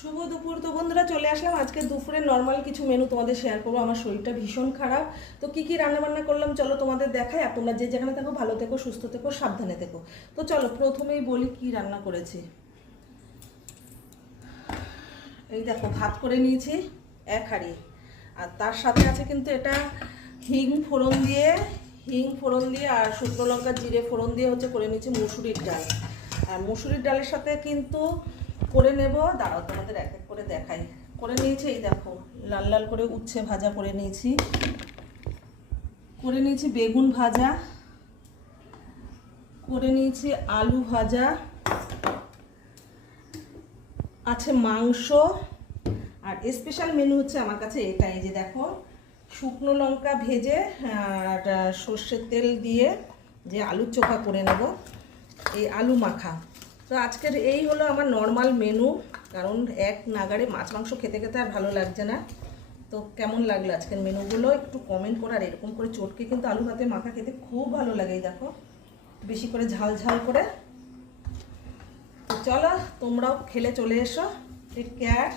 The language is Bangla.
শুভ দুপুর। তো বন্ধুরা চলে আসলাম আজকে দুপুরে নর্মাল কিছু মেনু তোমাদের শেয়ার করবো। আমার শরীরটা ভীষণ খারাপ, তো কি কি রান্না বান্না করলাম চলো তোমাদের দেখাই। আর তোমরা যে যেখানে থাকো ভালো থেকো, সুস্থ থেকো, সাবধানে থেকো। তো চলো প্রথমেই বলি কি রান্না করেছি। এই দেখো ভাত করে নিয়েছি এক হাঁড়ি, আর তার সাথে আছে কিন্তু এটা হিং ফোড়ন দিয়ে আর শুকনো লঙ্কা জিরে ফোড়ন দিয়ে হচ্ছে করে নিয়েছি মুসুরির ডাল। আর মুসুরির ডালের সাথে কিন্তু করে নেব, দাঁড়াও তোমাদের এক এক করে দেখাই। করে নিয়েছি এই দেখো লাল লাল করে উচ্ছে ভাজা করে নিয়েছি, বেগুন ভাজা করে নিয়েছি, আলু ভাজা আছে, মাংস। আর স্পেশাল মেনু হচ্ছে আমার কাছে এটা, এই যে দেখো শুকনো লঙ্কা ভেজে আর সর্ষের তেল দিয়ে যে আলুর চোখা করে নেব, এই আলু মাখা। তো আজকের এই হলো আমার নর্মাল মেনু, কারণ এক নাগাড়ে মাছ মাংস খেতে খেতে আর ভালো লাগছে না। তো কেমন লাগলো আজকের মেনুগুলো একটু কমেন্ট করো। আর এরকম করে চটকে কিন্তু আলু ভাতে মাখা খেতে খুব ভালো লাগে। এই দেখো বেশি করে ঝাল ঝাল করে। তো চলো তোমরাও খেলে চলে এসো। Take care.